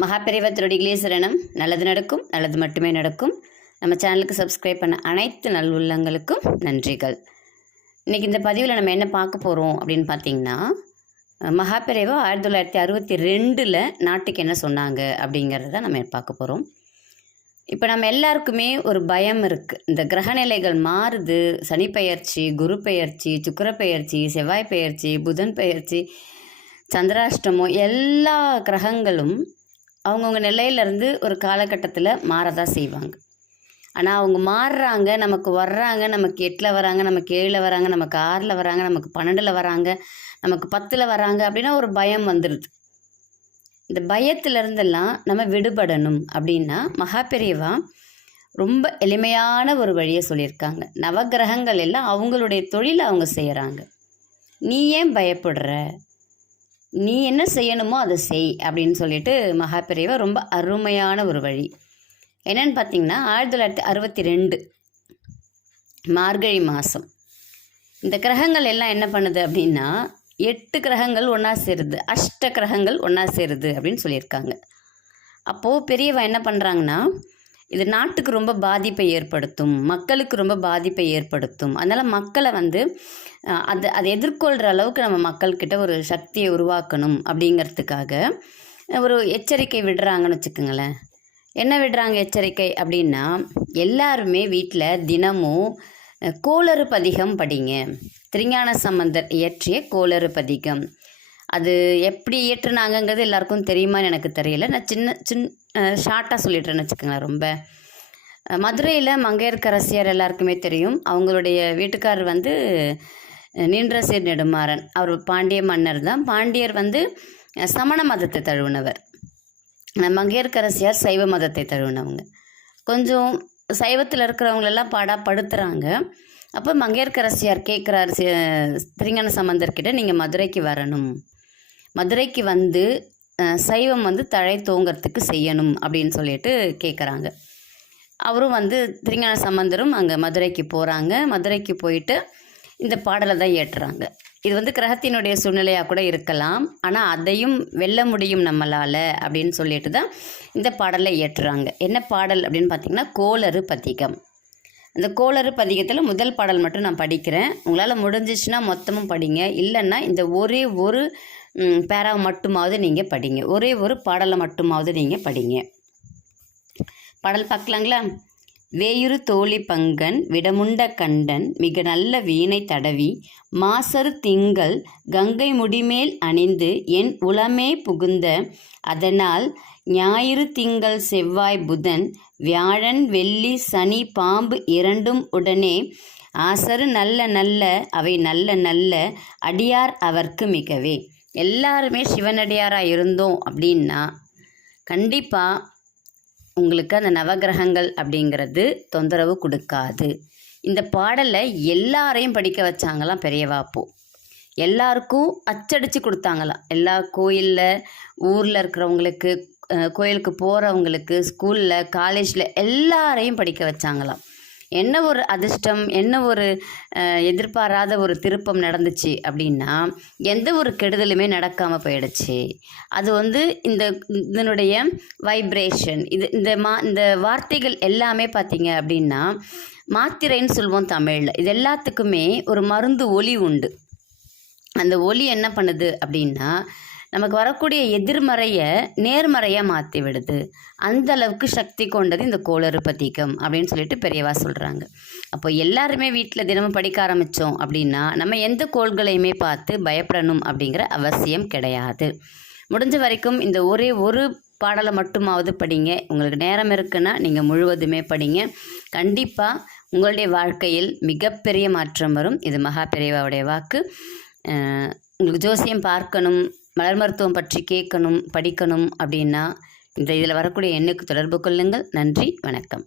மகாபெரிவ திருடிகளே சரணம். நல்லது நடக்கும் நல்லது மட்டுமே நடக்கும். நம்ம சேனலுக்கு சப்ஸ்கிரைப் பண்ண அனைத்து நல்லுள்ளங்களுக்கும் நன்றிகள். இன்றைக்கி இந்த பதிவில் நம்ம என்ன பார்க்க போகிறோம் அப்படின்னு பார்த்தீங்கன்னா மகாபெரிவா ஆயிரத்தி தொள்ளாயிரத்தி அறுபத்தி ரெண்டில் நாட்டுக்கு என்ன சொன்னாங்க அப்படிங்கிறத நம்ம பார்க்க போகிறோம் இப்போ நம்ம எல்லாருக்குமே ஒரு பயம் இருக்குது இந்த கிரகநிலைகள் மாறுது. சனி பெயர்ச்சி குரு பெயர்ச்சி சுக்கர பெயர்ச்சி செவ்வாய் பெயர்ச்சி புதன் பெயர்ச்சி சந்திராஷ்டமம் எல்லா கிரகங்களும் அவங்கவுங்க நிலையிலேருந்து ஒரு காலகட்டத்தில் மாறதான் செய்வாங்க. ஆனால் அவங்க மாறுறாங்க நமக்கு வர்றாங்க நமக்கு எட்டில் வராங்க நமக்கு ஏழில் வராங்க நமக்கு ஆறில் வராங்க நமக்கு பன்னெண்டில் வராங்க நமக்கு பத்தில் வராங்க அப்படின்னா ஒரு பயம் வந்துடுது இந்த பயத்திலிருந்தெல்லாம் நம்ம விடுபடணும் அப்படின்னா மகாபெரியவா ரொம்ப எளிமையான ஒரு வழியை சொல்லியிருக்காங்க. நவகிரகங்கள் எல்லாம் அவங்களுடைய தொழிலை அவங்க செய்கிறாங்க நீ ஏன் பயப்படுற? நீ என்ன செய்யணுமோ அதை செய் அப்படின்னு சொல்லிட்டு மகாபெரியவா ரொம்ப அருமையான ஒரு வழி. என்னன்னு பார்த்தீங்கன்னா ஆயிரத்தி தொள்ளாயிரத்தி அறுபத்தி ரெண்டு மார்கழி மாதம் இந்த கிரகங்கள் எல்லாம் என்ன பண்ணுது அப்படின்னா எட்டு கிரகங்கள் ஒன்றா சேருது அஷ்ட கிரகங்கள் ஒன்றா சேருது அப்படின்னு சொல்லியிருக்காங்க. அப்போது பெரியவன் என்ன பண்ணுறாங்கன்னா இது நாட்டுக்கு ரொம்ப பாதிப்பை ஏற்படுத்தும் மக்களுக்கு ரொம்ப பாதிப்பை ஏற்படுத்தும். அதனால் மக்களை வந்து அது அதை எதிர்கொள்கிற அளவுக்கு நம்ம மக்கள்கிட்ட ஒரு சக்தியை உருவாக்கணும் அப்படிங்கிறதுக்காக ஒரு எச்சரிக்கை விடுறாங்கன்னு வச்சுக்கோங்களேன். என்ன விடுறாங்க எச்சரிக்கை அப்படின்னா எல்லாருமே வீட்டில் தினமும் கோளறு பதிகம் படிங்க. திருஞான சம்பந்தர் இயற்றிய கோளறு பதிகம் அது எப்படி இயற்றுனாங்கங்கிறது எல்லாருக்கும் தெரியுமான்னு எனக்கு தெரியல. நான் சின்ன சின் ஷார்ட்டாக சொல்லிட்டுறேன்னு வச்சுக்கோங்களேன் ரொம்ப. மதுரையில் மங்கையர்க்கரசியார் எல்லாருக்குமே தெரியும். அவங்களுடைய வீட்டுக்காரர் வந்து நீன்றசீர் நெடுமாறன். அவர் பாண்டிய மன்னர் தான். பாண்டியர் வந்து சமண மதத்தை தழுவினவர். மங்கையர்க்கரசியார் சைவ மதத்தை தழுவினவங்க. கொஞ்சம் சைவத்தில் இருக்கிறவங்களெல்லாம் பாடாப்படுத்துகிறாங்க அப்போ மங்கையர்க்கரசியார் கேட்குறாரு திருஞான சம்பந்தர்கிட்ட நீங்கள் மதுரைக்கு வரணும். மதுரைக்கு வந்து சைவம் வந்து தழை தோங்கிறதுக்கு செய்யணும் அப்படின்னு சொல்லிட்டு கேட்குறாங்க அவரும் வந்து திருஞான சம்பந்தரும் அங்கே மதுரைக்கு போகிறாங்க மதுரைக்கு போயிட்டு இந்த பாடலை தான் ஏற்றுறாங்க இது வந்து கிரகத்தினுடைய சூழ்நிலையாக கூட இருக்கலாம். ஆனால் அதையும் வெல்ல முடியும் நம்மளால் அப்படின்னு சொல்லிட்டு தான் இந்த பாடலை ஏற்றுறாங்க என்ன பாடல் அப்படின்னு பார்த்திங்கன்னா கோளறு பதிகம். அந்த கோளறு பதிகத்தில் முதல் பாடல் மட்டும் நான் படிக்கிறேன். உங்களால் முடிஞ்சிச்சுன்னா மொத்தமும் படிங்க. இல்லைன்னா இந்த ஒரே ஒரு பேராவை மட்டுமாவது நீங்கள் படிங்க. ஒரே ஒரு பாடலை மட்டுமாவது நீங்கள் படிங்க. பாடல் பார்க்கலாங்களா? வேயுறு தோழி பங்கன் விடமுண்ட கண்டன் மிக நல்ல வீணை தடவி மாசரு திங்கள் கங்கை முடிமேல் அணிந்து என் உளமே புகுந்த அதனால் ஞாயிறு திங்கள் செவ்வாய் புதன் வியாழன் வெள்ளி சனி பாம்பு இரண்டும் உடனே ஆசரு நல்ல நல்ல அவை நல்ல நல்ல அடியார் அவர்க்கு மிகவே. எல்லாருமே சிவனடியாராக இருந்தோம் அப்படின்னா கண்டிப்பாக உங்களுக்கு அந்த நவகிரகங்கள் அப்படிங்கிறது தொந்தரவு கொடுக்காது. இந்த பாடலை எல்லாரையும் படிக்க வச்சாங்களாம் பெரியவாப்போ எல்லாருக்கும் அச்சடித்து கொடுத்தாங்களாம். எல்லா கோயிலில் ஊரில் இருக்கிறவங்களுக்கு கோயிலுக்கு போகிறவங்களுக்கு ஸ்கூலில் காலேஜில் எல்லாரையும் படிக்க வச்சாங்களாம். என்ன ஒரு அதிர்ஷ்டம் என்ன ஒரு எதிர்பாராத ஒரு திருப்பம் நடந்துச்சு அப்படின்னா எந்த ஒரு கெடுதலுமே நடக்காமல் போயிடுச்சு. அது வந்து இந்த இதனுடைய வைப்ரேஷன் இது இந்த மா இந்த வார்த்தைகள் எல்லாமே பார்த்தீங்க அப்படின்னா மாத்திரைன்னு சொல்லுவோம் தமிழில். இது எல்லாத்துக்குமே ஒரு மருந்து ஒலி உண்டு. அந்த ஒலி என்ன பண்ணுது அப்படின்னா நமக்கு வரக்கூடிய எதிர்மறையை நேர்மறையாக மாற்றி விடுது. அந்த அளவுக்கு சக்தி கொண்டது இந்த கோளறு பதிகம் அப்படின்னு சொல்லிட்டு பெரியவா சொல்கிறாங்க அப்போ எல்லாருமே வீட்டில் தினமும் படிக்க ஆரம்பித்தோம் அப்படின்னா நம்ம எந்த கோள்களையுமே பார்த்து பயப்படணும் அப்படிங்கிற அவசியம் கிடையாது. முடிஞ்ச வரைக்கும் இந்த ஒரே ஒரு பாடலை மட்டுமாவது படிங்க. உங்களுக்கு நேரம் இருக்குன்னா நீங்கள் முழுவதுமே படிங்க. கண்டிப்பாக உங்களுடைய வாழ்க்கையில் மிகப்பெரிய மாற்றம் வரும். இது மகா பெரியவாவுடைய வாக்கு. உங்களுக்கு ஜோசியம் பார்க்கணும். மலர் மருத்துவம் பற்றி கேட்கணும் படிக்கணும் அப்படின்னா இந்த இதில் வரக்கூடிய எண்ணுக்கு தொடர்பு கொள்ளுங்கள். நன்றி வணக்கம்.